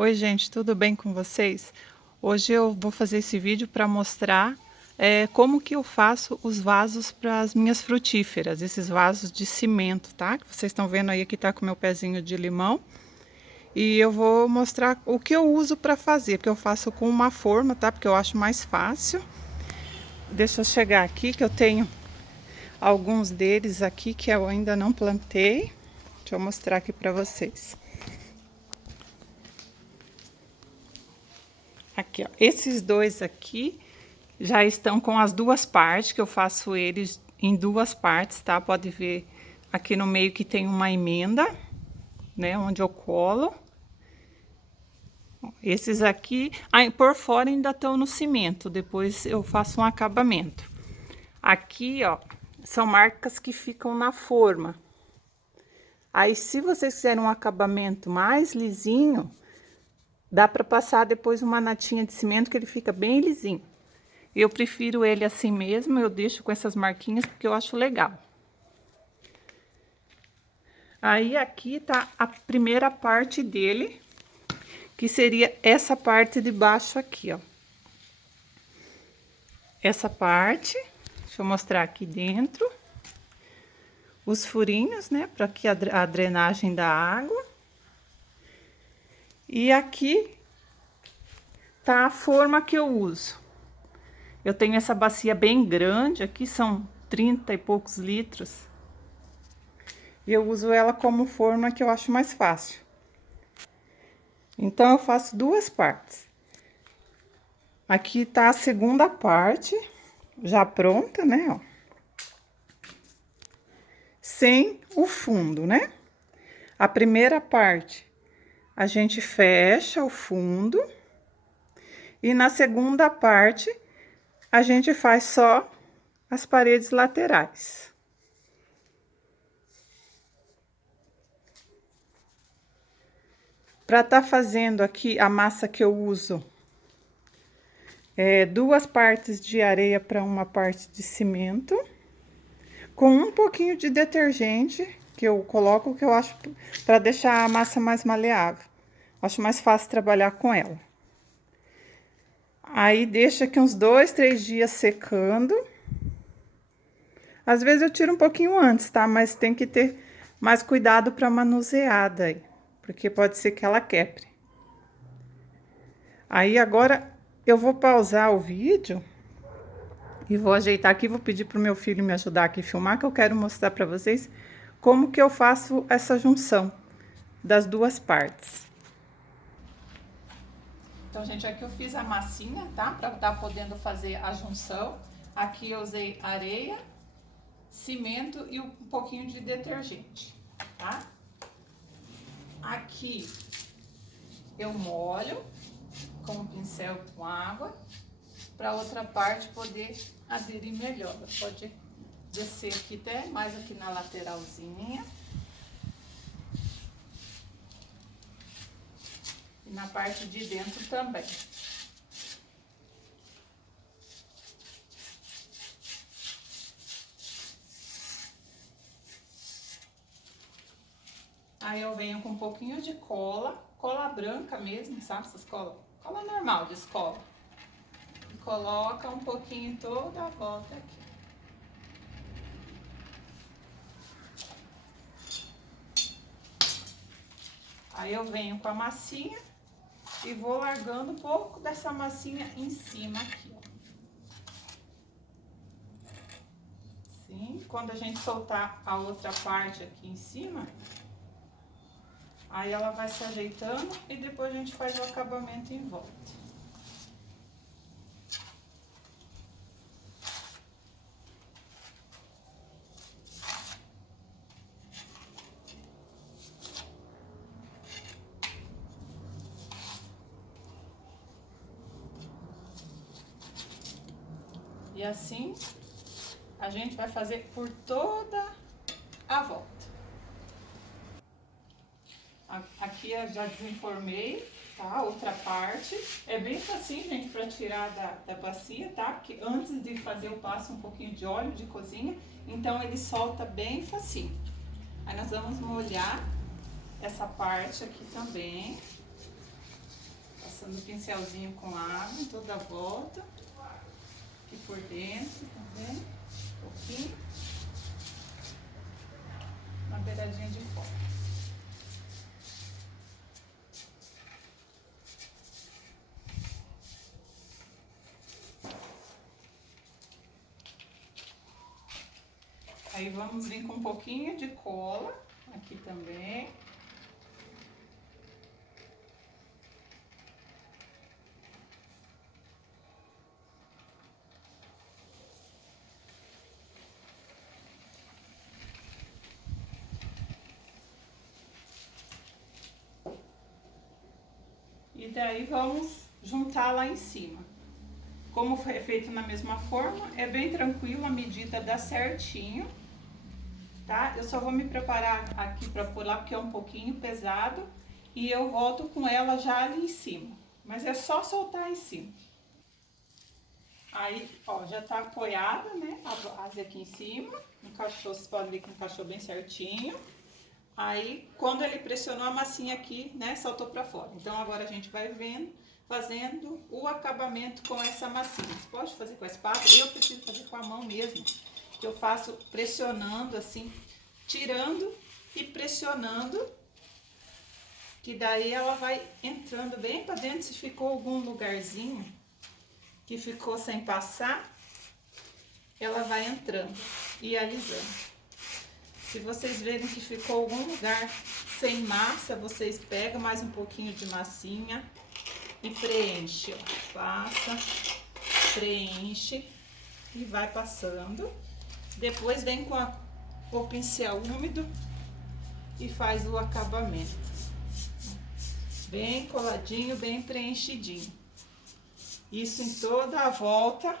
Oi, gente, tudo bem com vocês? Hoje eu vou fazer esse vídeo para mostrar como que eu faço os vasos para as minhas frutíferas, esses vasos de cimento, tá? Que vocês estão vendo aí que tá com o meu pezinho de limão. E eu vou mostrar o que eu uso para fazer, porque eu faço com uma forma, tá? Porque eu acho mais fácil. Deixa eu chegar aqui que eu tenho alguns deles aqui que eu ainda não plantei. Deixa eu mostrar aqui para vocês. Aqui, ó. Esses dois aqui já estão com as duas partes, que eu faço eles em duas partes, tá? Pode ver aqui no meio que tem uma emenda, né? Onde eu colo. Esses aqui, por fora ainda estão no cimento, depois eu faço um acabamento. Aqui, ó, são marcas que ficam na forma. Aí, se vocês quiserem um acabamento mais lisinho, dá para passar depois uma natinha de cimento que ele fica bem lisinho. Eu prefiro ele assim mesmo, eu deixo com essas marquinhas porque eu acho legal. Aí aqui tá a primeira parte dele, que seria essa parte de baixo aqui, ó. Essa parte, deixa eu mostrar aqui dentro. Os furinhos, né, para que a drenagem da água. E aqui tá a forma que eu uso. Eu tenho essa bacia bem grande, aqui são 30 e poucos litros. E eu uso ela como forma que eu acho mais fácil. Então, eu faço duas partes. Aqui tá a segunda parte, já pronta, né, ó. Sem o fundo, né? A primeira parte, a gente fecha o fundo. E na segunda parte, a gente faz só as paredes laterais. Para tá fazendo aqui a massa que eu uso, duas partes de areia para uma parte de cimento, com um pouquinho de detergente que eu coloco, que eu acho para deixar a massa mais maleável. Acho mais fácil trabalhar com ela. Aí deixa aqui uns 2, 3 dias secando. Às vezes eu tiro um pouquinho antes, tá? Mas tem que ter mais cuidado para manusear daí, porque pode ser que ela quebre. Aí agora eu vou pausar o vídeo e vou ajeitar aqui, vou pedir pro meu filho me ajudar aqui a filmar, que eu quero mostrar para vocês como que eu faço essa junção das duas partes. Então, gente, aqui eu fiz a massinha, tá? Para estar podendo fazer a junção. Aqui eu usei areia, cimento e um pouquinho de detergente, tá? Aqui eu molho com um pincel com água, para outra parte poder aderir melhor. Pode descer aqui até mais aqui na lateralzinha. E na parte de dentro também. Aí eu venho com um pouquinho de cola, cola branca mesmo, sabe? Essas cola normal de escola. E coloca um pouquinho toda a volta aqui. Aí eu venho com a massinha e vou largando um pouco dessa massinha em cima aqui, ó. Assim, quando a gente soltar a outra parte aqui em cima, aí ela vai se ajeitando e depois a gente faz o acabamento em volta. E assim, a gente vai fazer por toda a volta. Aqui eu já desenformei, tá? Outra parte. É bem facinho, gente, pra tirar da bacia, tá? Porque antes de fazer eu passo um pouquinho de óleo de cozinha, então ele solta bem facinho. Aí nós vamos molhar essa parte aqui também. Passando o pincelzinho com água em toda a volta. Aqui por dentro, tá vendo? Um pouquinho. Na beiradinha de fora. Aí vamos vir com um pouquinho de cola aqui também. E daí vamos juntar lá em cima. Como é feito na mesma forma, é bem tranquilo, a medida dá certinho, tá? Eu só vou me preparar aqui para pôr lá porque é um pouquinho pesado e eu volto com ela já ali em cima. Mas é só soltar em cima. Aí, ó, já tá apoiada, né, a base aqui em cima. Encaixou, vocês podem ver que encaixou bem certinho. Aí, quando ele pressionou a massinha aqui, né, saltou pra fora. Então, agora a gente vai vendo, fazendo o acabamento com essa massinha. Você pode fazer com a espátula, eu preciso fazer com a mão mesmo. Que eu faço pressionando assim, tirando e pressionando. Que daí ela vai entrando bem pra dentro. Se ficou algum lugarzinho que ficou sem passar, ela vai entrando e alisando. Se vocês verem que ficou algum lugar sem massa, vocês pegam mais um pouquinho de massinha e preenche, ó. Passa, preenche e vai passando. Depois vem com o pincel úmido e faz o acabamento. Bem coladinho, bem preenchidinho. Isso em toda a volta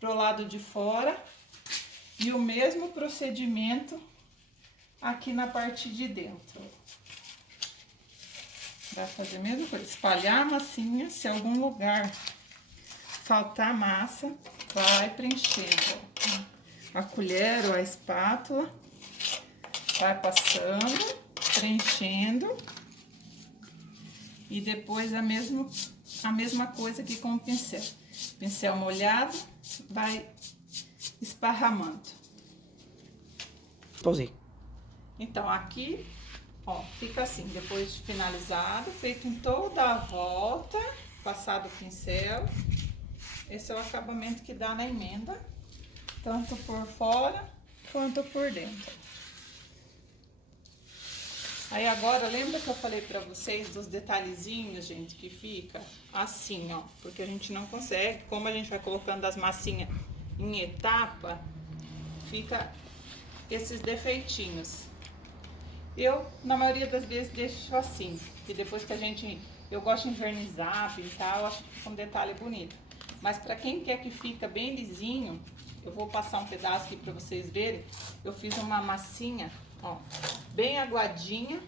pro lado de fora. E o mesmo procedimento aqui na parte de dentro. Vai fazer a mesma coisa, espalhar a massinha, se algum lugar faltar massa, vai preenchendo. A colher ou a espátula, vai passando, preenchendo. E depois a mesma coisa aqui com o pincel. Pincel molhado, vai esparramando. Pausei. Então, aqui, ó, fica assim, depois de finalizado, feito em toda a volta, passado o pincel. Esse é o acabamento que dá na emenda, tanto por fora quanto por dentro. Aí agora, lembra que eu falei pra vocês dos detalhezinhos, gente, que fica assim, ó, porque a gente não consegue, como a gente vai colocando as massinhas em etapa, fica esses defeitinhos. Eu, na maioria das vezes, deixo assim, e depois que eu gosto de envernizar, pintar, eu acho que fica um detalhe bonito. Mas pra quem quer que fica bem lisinho, eu vou passar um pedaço aqui pra vocês verem. Eu fiz uma massinha, ó, bem aguadinha.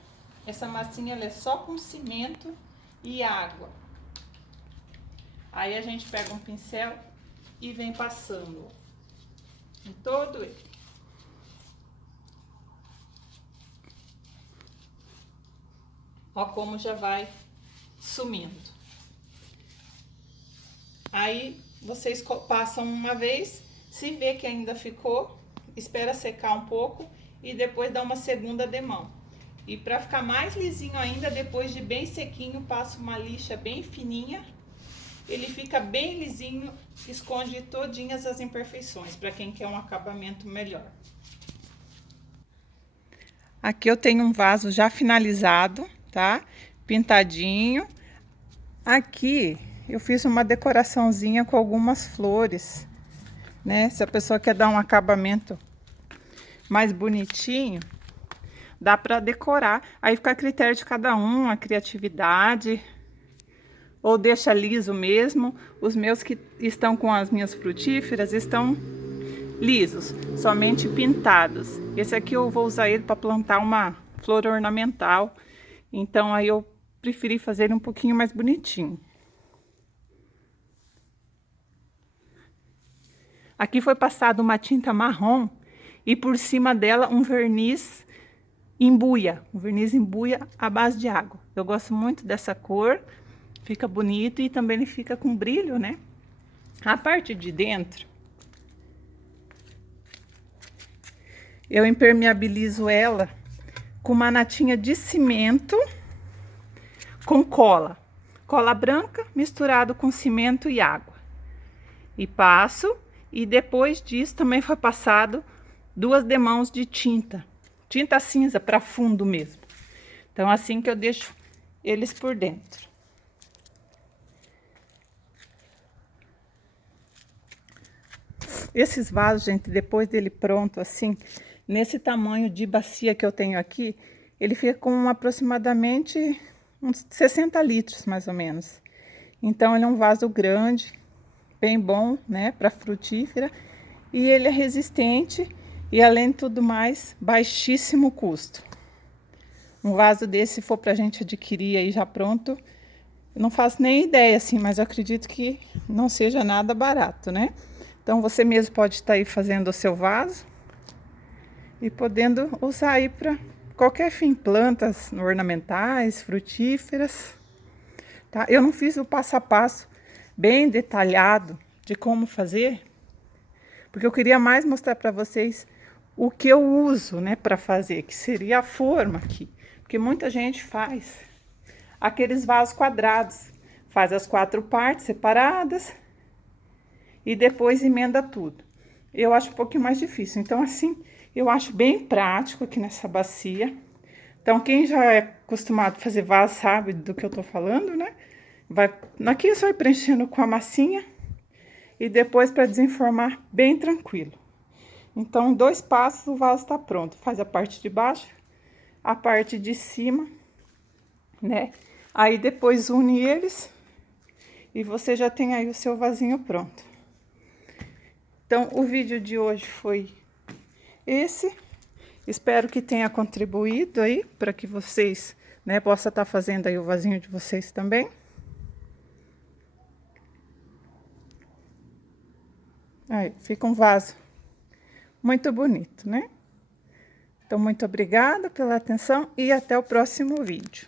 Essa massinha, ela é só com cimento e água. Aí a gente pega um pincel e vem passando em todo ele. Ó como já vai sumindo. Aí vocês passam uma vez, se vê que ainda ficou, espera secar um pouco e depois dá uma segunda demão. E para ficar mais lisinho ainda, depois de bem sequinho, passa uma lixa bem fininha. Ele fica bem lisinho, esconde todinhas as imperfeições, para quem quer um acabamento melhor. Aqui eu tenho um vaso já finalizado, tá? Pintadinho. Aqui eu fiz uma decoraçãozinha com algumas flores, né? Se a pessoa quer dar um acabamento mais bonitinho, dá para decorar. Aí fica a critério de cada um, a criatividade. Ou deixa liso mesmo. Os meus que estão com as minhas frutíferas estão lisos, somente pintados. Esse aqui eu vou usar ele para plantar uma flor ornamental. Então aí eu preferi fazer ele um pouquinho mais bonitinho. Aqui foi passado uma tinta marrom e por cima dela um verniz em buia. Um verniz em buia à base de água. Eu gosto muito dessa cor. Fica bonito e também ele fica com brilho, né? A parte de dentro, eu impermeabilizo ela com uma natinha de cimento com cola. Cola branca misturado com cimento e água. E passo, e depois disso também foi passado 2 demãos de tinta. Tinta cinza para fundo mesmo. Então assim que eu deixo eles por dentro. Esses vasos, gente, depois dele pronto assim, nesse tamanho de bacia que eu tenho aqui, ele fica com aproximadamente uns 60 litros, mais ou menos. Então, ele é um vaso grande, bem bom, né, para frutífera. E ele é resistente e, além de tudo mais, baixíssimo custo. Um vaso desse, se for pra gente adquirir aí já pronto, eu não faço nem ideia, assim, mas eu acredito que não seja nada barato, né? Então, você mesmo pode estar aí fazendo o seu vaso e podendo usar aí para qualquer fim, plantas ornamentais, frutíferas, tá? Eu não fiz o passo a passo bem detalhado de como fazer, porque eu queria mais mostrar para vocês o que eu uso, né, para fazer, que seria a forma aqui. Porque muita gente faz aqueles vasos quadrados, faz as 4 partes separadas e depois emenda tudo. Eu acho um pouquinho mais difícil. Então, assim, eu acho bem prático aqui nessa bacia. Então, quem já é acostumado a fazer vaso sabe do que eu tô falando, né? Aqui eu só ir preenchendo com a massinha e depois para desenformar bem tranquilo. Então, em 2 passos o vaso tá pronto. Faz a parte de baixo, a parte de cima, né? Aí depois une eles e você já tem aí o seu vasinho pronto. Então, o vídeo de hoje foi esse. Espero que tenha contribuído aí para que vocês, né, possam estar fazendo aí o vasinho de vocês também. Aí, fica um vaso muito bonito, né? Então, muito obrigada pela atenção e até o próximo vídeo.